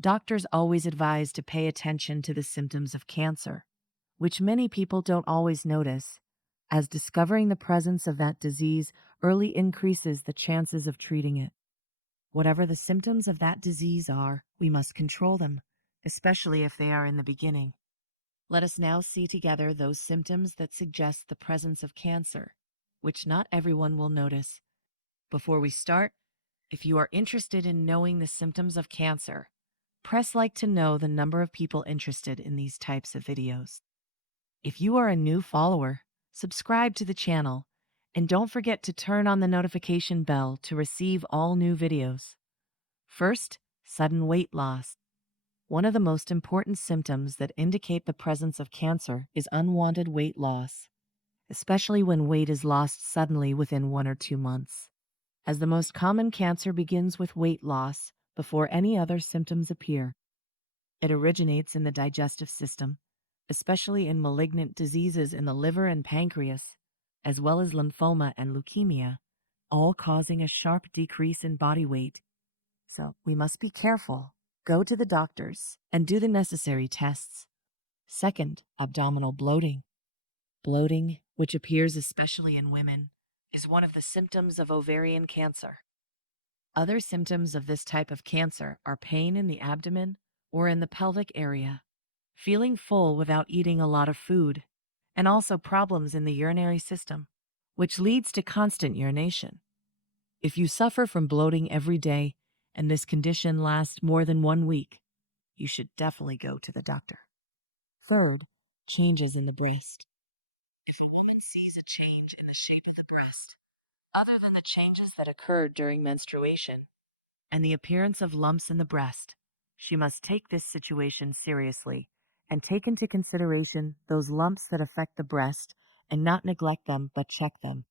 Doctors always advise to pay attention to the symptoms of cancer, which many people don't always notice, as discovering the presence of that disease early increases the chances of treating it. Whatever the symptoms of that disease are, we must control them, especially if they are in the beginning. Let us now see together those symptoms that suggest the presence of cancer, which not everyone will notice. Before we start, if you are interested in knowing the symptoms of cancer, press like to know the number of people interested in these types of videos. If you are a new follower, subscribe to the channel and don't forget to turn on the notification bell to receive all new videos. First, sudden weight loss. One of the most important symptoms that indicate the presence of cancer is unwanted weight loss, especially when weight is lost suddenly within 1 or 2 months. As the most common cancer begins with weight loss before any other symptoms appear. It originates in the digestive system, especially in malignant diseases in the liver and pancreas, as well as lymphoma and leukemia, all causing a sharp decrease in body weight. So we must be careful, go to the doctors, and do the necessary tests. Second, abdominal bloating. Bloating, which appears especially in women, is one of the symptoms of ovarian cancer. Other symptoms of this type of cancer are pain in the abdomen or in the pelvic area, feeling full without eating a lot of food, and also problems in the urinary system, which leads to constant urination. If you suffer from bloating every day and this condition lasts more than 1 week, you should definitely go to the doctor. Third, changes in the breast. If a woman sees a change in the shape of the breast, other than the changes that occurred during menstruation, and the appearance of lumps in the breast, she must take this situation seriously and take into consideration those lumps that affect the breast and not neglect them but check them.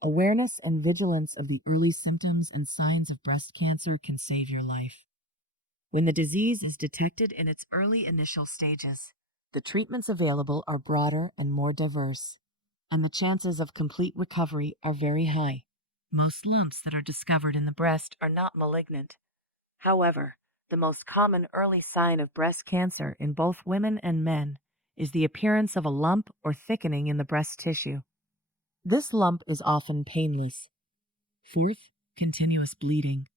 Awareness and vigilance of the early symptoms and signs of breast cancer can save your life. When the disease is detected in its early initial stages, the treatments available are broader and more diverse, and the chances of complete recovery are very high. Most lumps that are discovered in the breast are not malignant. However, the most common early sign of breast cancer in both women and men is the appearance of a lump or thickening in the breast tissue. This lump is often painless. Fourth, continuous bleeding.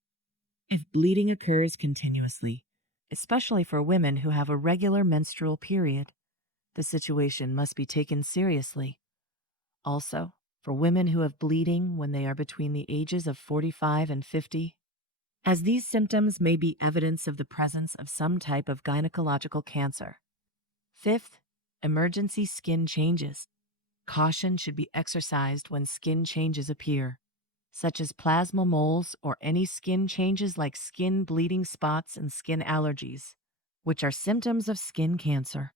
If bleeding occurs continuously, especially for women who have a regular menstrual period, the situation must be taken seriously. Also, for women who have bleeding when they are between the ages of 45 and 50, as these symptoms may be evidence of the presence of some type of gynecological cancer. Fifth, emergency skin changes. Caution should be exercised when skin changes appear, such as plasma moles or any skin changes like skin bleeding spots and skin allergies, which are symptoms of skin cancer.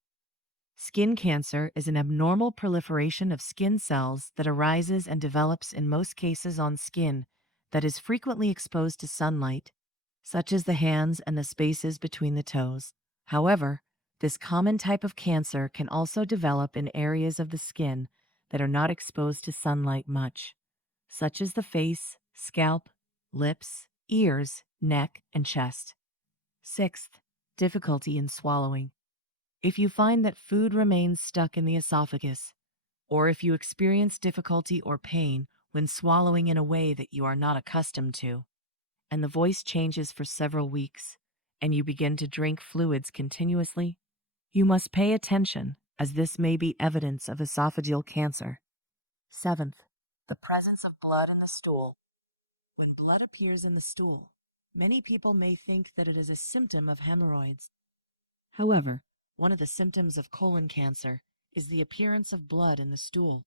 Skin cancer is an abnormal proliferation of skin cells that arises and develops in most cases on skin that is frequently exposed to sunlight, such as the hands and the spaces between the toes. However, this common type of cancer can also develop in areas of the skin that are not exposed to sunlight much, such as the face, scalp, lips, ears, neck, and chest. Sixth, difficulty in swallowing. If you find that food remains stuck in the esophagus, or if you experience difficulty or pain when swallowing in a way that you are not accustomed to, and the voice changes for several weeks, and you begin to drink fluids continuously, you must pay attention, as this may be evidence of esophageal cancer. Seventh, the presence of blood in the stool. When blood appears in the stool, many people may think that it is a symptom of hemorrhoids. However, one of the symptoms of colon cancer is the appearance of blood in the stool.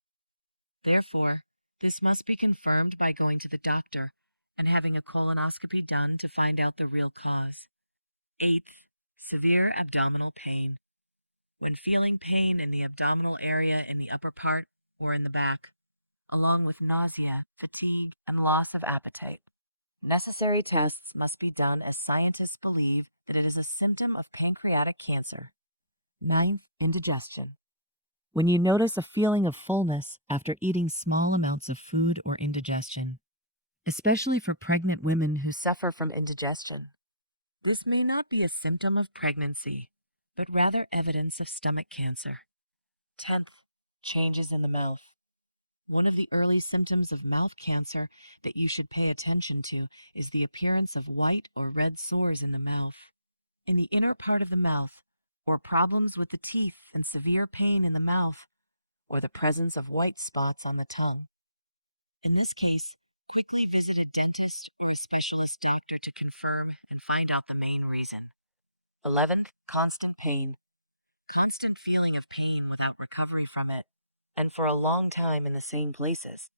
Therefore, this must be confirmed by going to the doctor and having a colonoscopy done to find out the real cause. Eighth, severe abdominal pain. When feeling pain in the abdominal area in the upper part or in the back, along with nausea, fatigue, and loss of appetite, necessary tests must be done as scientists believe that it is a symptom of pancreatic cancer. Ninth, indigestion. When you notice a feeling of fullness after eating small amounts of food or indigestion, especially for pregnant women who suffer from indigestion, This may not be a symptom of pregnancy, but rather evidence of stomach cancer. 10th, changes in the mouth. One of the early symptoms of mouth cancer that you should pay attention to is the appearance of white or red sores in the mouth, in the inner part of the mouth, or problems with the teeth and severe pain in the mouth, or the presence of white spots on the tongue. In this case, quickly visit a dentist or a specialist doctor to confirm and find out the main reason. 11th, constant pain. Constant feeling of pain without recovery from it, and for a long time in the same places.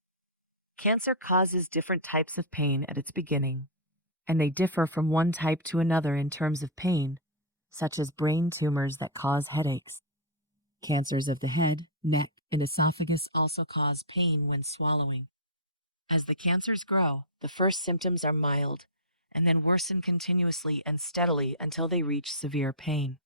Cancer causes different types of pain at its beginning, and they differ from one type to another in terms of pain, such as brain tumors that cause headaches. Cancers of the head, neck, and esophagus also cause pain when swallowing. As the cancers grow, the first symptoms are mild, and then worsen continuously and steadily until they reach severe pain.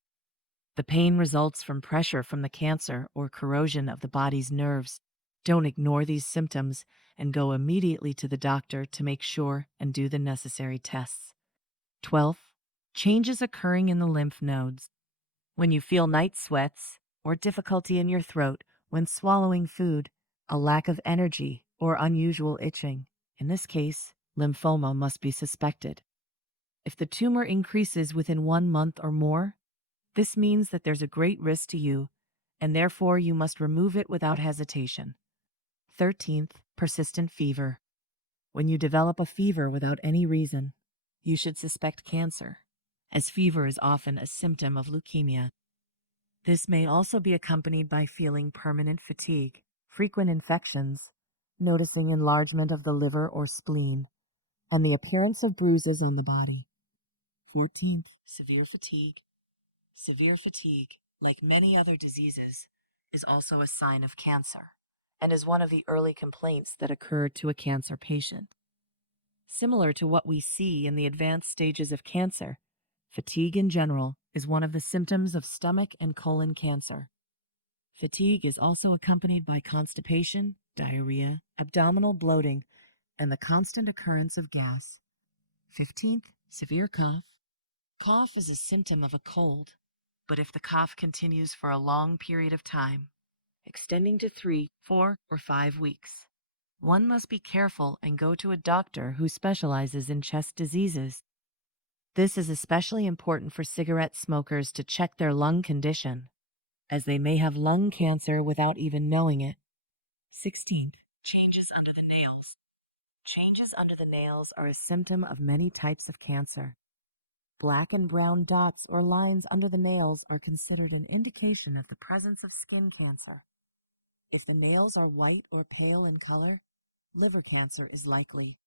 The pain results from pressure from the cancer or corrosion of the body's nerves. Don't ignore these symptoms and go immediately to the doctor to make sure and do the necessary tests. 12th, changes occurring in the lymph nodes. When you feel night sweats or difficulty in your throat when swallowing food, a lack of energy, or unusual itching, in this case, lymphoma must be suspected. If the tumor increases within 1 month or more, this means that there's a great risk to you, and therefore you must remove it without hesitation. 13th, persistent fever. When you develop a fever without any reason, you should suspect cancer, as fever is often a symptom of leukemia. This may also be accompanied by feeling permanent fatigue, frequent infections, noticing enlargement of the liver or spleen, and the appearance of bruises on the body. 14th, severe fatigue. Severe fatigue, like many other diseases, is also a sign of cancer and is one of the early complaints that occur to a cancer patient. Similar to what we see in the advanced stages of cancer, fatigue in general is one of the symptoms of stomach and colon cancer. Fatigue is also accompanied by constipation, diarrhea, abdominal bloating, and the constant occurrence of gas. 15th, severe cough. Cough is a symptom of a cold, but if the cough continues for a long period of time, extending to 3, 4, or 5 weeks, one must be careful and go to a doctor who specializes in chest diseases. This is especially important for cigarette smokers to check their lung condition, as they may have lung cancer without even knowing it. 16th, changes under the nails. Changes under the nails are a symptom of many types of cancer. Black and brown dots or lines under the nails are considered an indication of the presence of skin cancer. If the nails are white or pale in color, liver cancer is likely.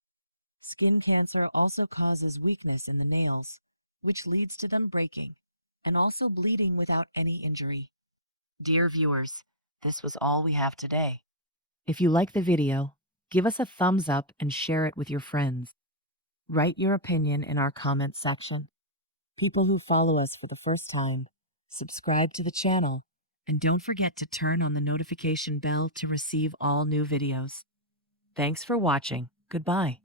Skin cancer also causes weakness in the nails, which leads to them breaking, and also bleeding without any injury. Dear viewers, this was all we have today. If you like the video, give us a thumbs up and share it with your friends. Write your opinion in our comment section. People who follow us for the first time, subscribe to the channel, and don't forget to turn on the notification bell to receive all new videos. Thanks for watching. Goodbye.